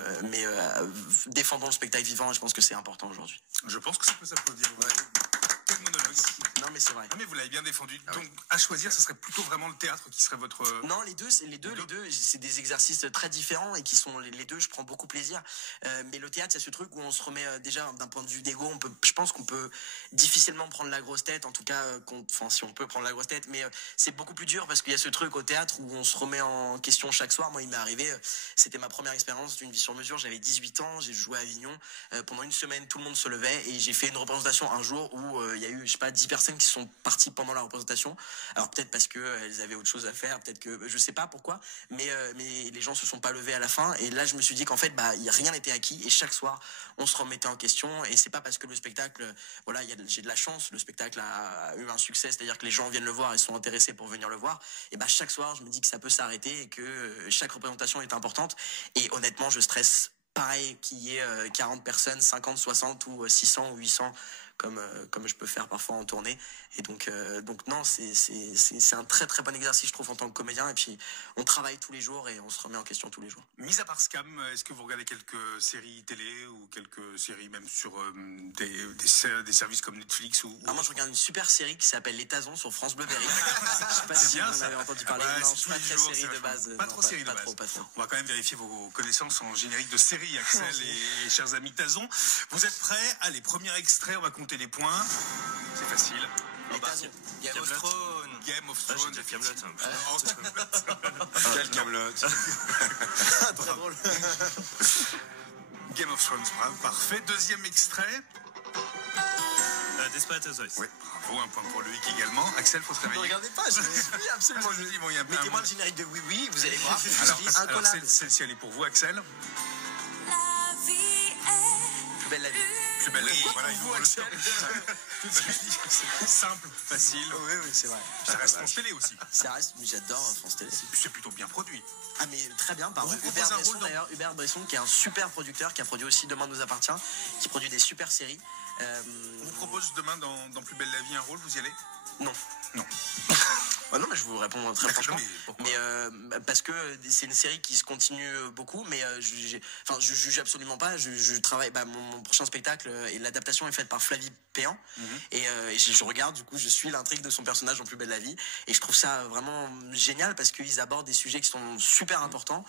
défendons le spectacle vivant, et je pense que c'est important aujourd'hui. Je pense que ça peut s'applaudir. Ouais. Quel monologue. Non mais c'est vrai. Mais vous l'avez bien défendu. Donc à choisir, ce serait plutôt vraiment le théâtre qui serait votre... Non, les deux, c'est des exercices très différents, et qui sont les deux, je prends beaucoup plaisir. Mais le théâtre, il y a ce truc où on se remet déjà d'un point de vue d'ego, je pense qu'on peut difficilement prendre la grosse tête, en tout cas, si on peut prendre la grosse tête, mais c'est beaucoup plus dur parce qu'il y a ce truc au théâtre où on se remet en question chaque soir. Moi, il m'est arrivé, c'était ma première expérience d'une vie sur mesure, j'avais 18 ans, j'ai joué à Avignon, pendant une semaine, tout le monde se levait, et j'ai fait une représentation un jour où il y a eu, 10 personnes qui sont parties pendant la représentation. Alors peut-être parce qu'elles avaient autre chose à faire, peut-être que, je sais pas pourquoi, mais les gens se sont pas levés à la fin, et là je me suis dit qu'en fait, rien n'était acquis, et chaque soir, on se remettait en question, et c'est pas parce que le spectacle, voilà, j'ai de la chance, le spectacle a eu un succès, c'est-à-dire que les gens viennent le voir et sont intéressés pour venir le voir, et chaque soir, je me dis que ça peut s'arrêter, et que chaque représentation est importante, et honnêtement, je stresse pareil qu'il y ait 40 personnes, 50, 60 ou 600 ou 800, comme je peux faire parfois en tournée. Et donc non, c'est un très très bon exercice, je trouve, en tant que comédien. Et puis on travaille tous les jours et on se remet en question tous les jours. Mis à part Scam, est-ce que vous regardez quelques séries télé ou quelques séries même sur des services comme Netflix ou... Moi je regarde une super série qui s'appelle Les Tasons sur France Bleu Berry. Je sais pas si vous en avez entendu parler. Non, je suis pas très série de base. Pas trop série de base. Pas trop. On va quand même vérifier vos connaissances en générique de série, Axel et chers amis Tazon. Vous êtes prêts? Allez, premier extrait, on va compter les points. C'est facile. Game of Thrones. Game of Thrones. J'ai dit Camelot. Quel Camelot. Très drôle. Game of Thrones, parfait. Deuxième extrait. Desperate Housewives. Oui, bravo, un point pour Loïc également. Axel, faut se réveiller. Ne regardez pas, je suis absolument. Je me dis, bon, il y a mettez-moi le générique de Oui Oui, vous allez voir. Alors celle-ci, elle est pour vous, Axel. La vie est Plus belle la vie. Plus belle la vie. Voilà, vous, Axel. C'est simple, facile. Oui, c'est vrai. Ça reste France Télé aussi. Ça reste, mais j'adore France Télé. C'est plutôt bien produit. Ah mais très bien, par Hubert Bresson d'ailleurs, Hubert Bresson qui est un super producteur, qui a produit aussi Demain nous appartient, qui produit des super séries. On vous propose demain dans Plus belle la vie un rôle, vous y allez? Non. Non, mais je vous réponds très franchement. Mais parce que c'est une série qui se continue beaucoup, mais je juge absolument pas. Je travaille. Mon prochain spectacle et l'adaptation est faite par Flavie Péan, et je regarde. Du coup, je suis l'intrigue de son personnage dans Plus belle la vie, et je trouve ça vraiment génial parce qu'ils abordent des sujets qui sont super importants,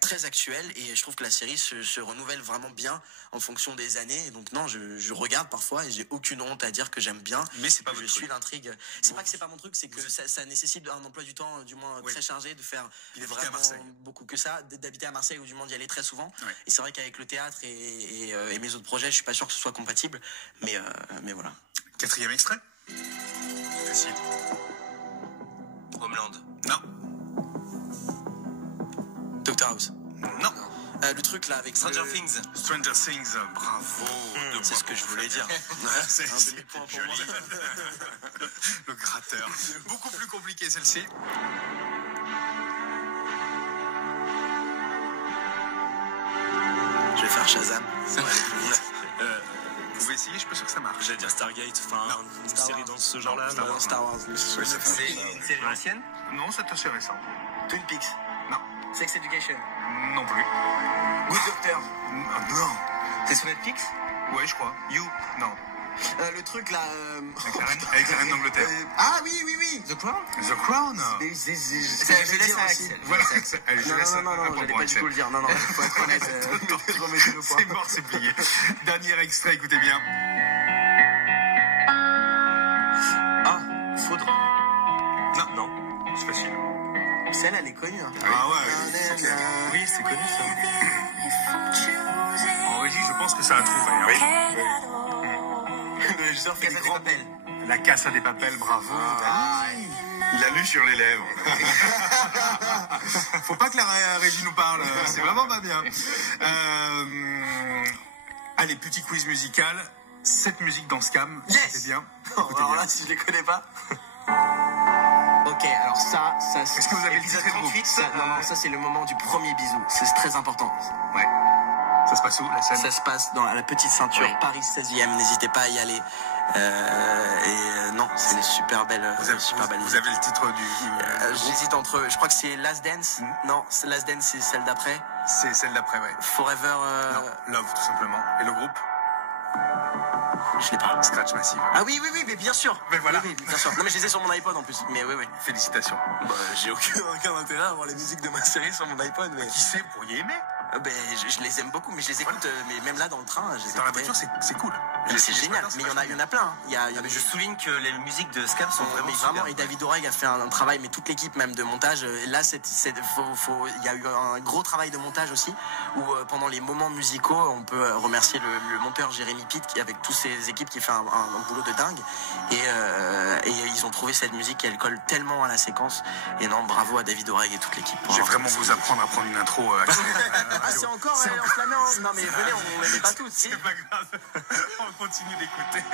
très actuels, et je trouve que la série se renouvelle vraiment bien en fonction des années. Et donc non, je regarde parfois et j'ai aucune honte à dire que j'aime bien. Mais c'est pas je suis l'intrigue. C'est pas que c'est pas mon truc, c'est que ça nécessite un emploi du temps, du moins très chargé, de faire vraiment beaucoup que ça, d'habiter à Marseille ou du moins d'y aller très souvent. Et c'est vrai qu'avec le théâtre et mes autres projets, je suis pas sûr que ce soit compatible, mais voilà. Quatrième extrait. Facile. Homeland. Non. Dr House. Non. Le truc là avec Stranger Things. Stranger Things, bravo. C'est ce que je voulais dire. C'est un demi-point pour moi. Le gratteur. Beaucoup plus compliqué celle-ci. vais faire Shazam. Ça va aller plus vite. Vous pouvez essayer, je suis pas sûr que ça marche. J'allais dire Stargate, enfin une Star série Wars. dans ce genre-là. Non, Star Wars. C'est une série ancienne? Non, c'est assez récent. Twin Peaks. Non. Sex Education. Non plus. Good Doctor. Non. C'est sur Netflix? Ouais, je crois. You. Non. Le truc là. Avec la reine d'Angleterre. Ah oui. The Crown. The Crown. Je laisse à Axel. Voilà. Allez, je laisse Non, j'allais pas du tout le dire. Non, faut être honnête. Remettez-le point. C'est mort, c'est plié. Dernier extrait, écoutez bien. Ah, Foudre. Non, c'est facile. Celle, elle est connue. Hein. Ah ouais, c'est clair. Oui, c'est connu ça. En régie, je pense que ça a trouvé. Hein. Oui. Le régisseur fait des grands belles. La Casa des Papel, bravo. Il a lu sur les lèvres. Faut pas que la régie nous parle, c'est vraiment pas bien. Allez, petit quiz musical. Cette musique dans Scam, c'est bien. Alors là, si je les connais pas. Ok, alors ça est-ce que vous avez le titre du groupe? Non, ça c'est le moment du premier bisou. C'est très important. Ouais. Ça se passe où, la scène? Ça se passe dans la petite ceinture, Oui. Paris 16e. N'hésitez pas à y aller. Non, c'est une super belle. Vous avez le titre du J'hésite entre. Je crois que c'est Last Dance. Non, Last Dance, c'est celle d'après. C'est celle d'après, ouais. Forever. Non, Love, tout simplement. Et le groupe? Je l'ai pas. Scratch Massive. Ah oui, mais bien sûr. Mais voilà. Oui, bien sûr. Non, mais je les ai sur mon iPod en plus. Mais oui. Félicitations. Bah, j'ai aucun intérêt à avoir les musiques de ma série sur mon iPod. Mais... Qui sait, vous pourriez aimer? Je les aime beaucoup, mais je les écoute, mais même là dans le train, je les Dans la écoute. voiture, c'est cool. C'est génial, mais il y en a plein. Hein. Il y a Mais je souligne que les musiques de Scam sont vraiment mais super. vraiment, et David Oreg a fait un travail, mais toute l'équipe même de montage. Là, il y a eu un gros travail de montage aussi, où pendant les moments musicaux, on peut remercier le monteur Jérémy Pitt, qui avec toutes ses équipes, qui fait un boulot de dingue. Et ils ont trouvé cette musique, elle colle tellement à la séquence. Et non, bravo à David Oreg et toute l'équipe. Je vais vraiment vous apprendre à prendre une intro. Ah, c'est encore, on se la met en... Non, mais venez, on ne met pas toutes. C'est pas grave. On continue d'écouter.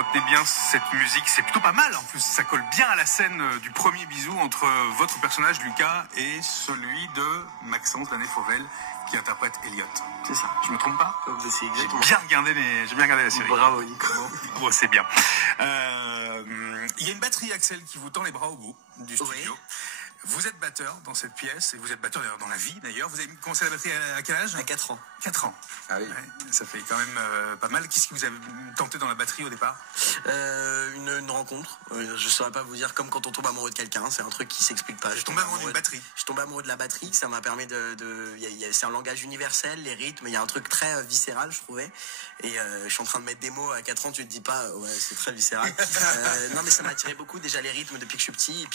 Écoutez bien cette musique, c'est plutôt pas mal en plus. Ça colle bien à la scène du premier bisou entre votre personnage Lucas et celui de Maxence Danet-Fauvel qui interprète Elliot. C'est ça. Je me trompe pas? C'est J'ai exactement bien regardé la série. Bravo, Nico. Oh, c'est bien. Il y a une batterie, Axel, qui vous tend les bras au bout du studio. Oui. Vous êtes batteur dans cette pièce, et vous êtes batteur d'ailleurs dans la vie d'ailleurs. Vous avez commencé la batterie à quel âge? À 4 ans. 4 ans. Ah oui. Ouais, ça fait quand même pas mal. Qu'est-ce qui vous a tenté dans la batterie au départ? Une rencontre. Je saurais pas vous dire, comme quand on tombe amoureux de quelqu'un, c'est un truc qui s'explique pas. Je tombe amoureux d'une batterie. Je tombe amoureux de la batterie, ça m'a permis c'est un langage universel, les rythmes, il y a un truc très viscéral, je trouvais. Et je suis en train de mettre des mots à 4 ans, tu te dis pas, ouais, c'est très viscéral. Non, mais ça m'a attiré beaucoup, déjà les rythmes depuis que je suis petit,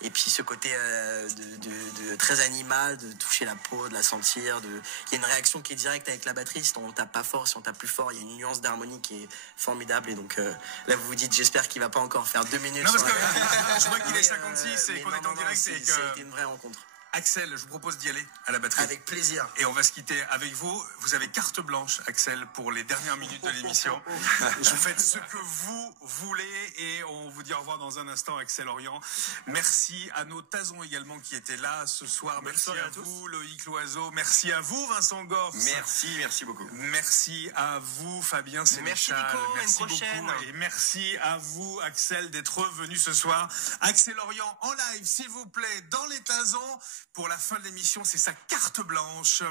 et puis ce côté de très animal, de toucher la peau, de la sentir. Il y a une réaction qui est directe avec la batterie. Si on tape pas fort, si on tape plus fort, il y a une nuance d'harmonie qui est formidable. Et donc là, vous vous dites, j'espère qu'il va pas encore faire 2 minutes. Non, parce que je vois qu'il est 56 et qu'on est en direct. Ça a été une vraie rencontre. Vous je vous propose d'y aller à la batterie. Avec plaisir. Et on va se quitter avec vous. Vous avez carte blanche, Axel, pour les dernières minutes de l'émission. Vous faites ce que vous voulez et on vous dit au revoir dans un instant, Axel Orient. Merci à nos tasons également qui étaient là ce soir. Merci à vous, Loïc Loiseau. Merci à vous, Vincent Gors. Merci beaucoup. Merci à vous, Fabien Sénéchal. Merci, Nico. Merci à une prochaine. beaucoup. Et merci à vous, Axel, d'être venu ce soir. Axel Orient en live, s'il vous plaît, dans les tasons. Pour la fin de l'émission, c'est sa carte blanche.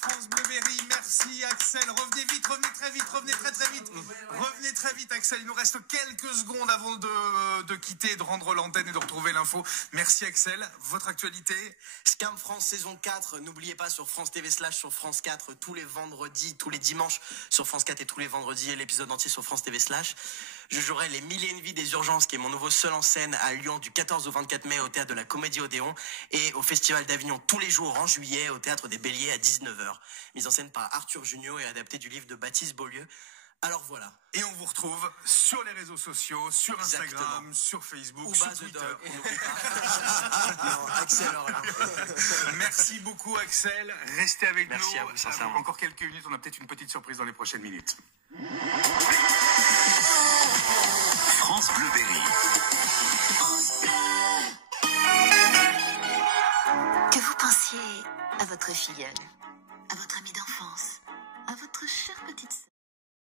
France Bleu Berry. Merci Axel. Revenez vite, revenez très vite, revenez très très vite. Revenez très vite Axel. Il nous reste quelques secondes avant de quitter, de rendre l'antenne et de retrouver l'info. Merci Axel. Votre actualité? Scam France saison 4, n'oubliez pas sur France TV / sur France 4 tous les vendredis, tous les dimanches sur France 4 et tous les vendredis l'épisode entier sur France TV /. Je jouerai Les 1001 vies des urgences qui est mon nouveau seul en scène à Lyon du 14 au 24 mai au théâtre de la Comédie Odéon et au Festival d'Avignon tous les jours en juillet au théâtre des Béliers à 19h. Mise en scène par Arthur Junio et adapté du livre de Baptiste Beaulieu. Alors voilà. Et on vous retrouve sur les réseaux sociaux, sur Instagram, Exactement. Sur Facebook, Ou sur base Twitter. de on n'oublie pas. Non, Axel, alors là. Merci beaucoup Axel. Restez avec Merci nous. à vous, sincèrement. Encore quelques minutes. On a peut-être une petite surprise dans les prochaines minutes. France Bleu Berry. Que vous pensiez à votre filleule, à votre amie d'enfance, à votre chère petite sœur.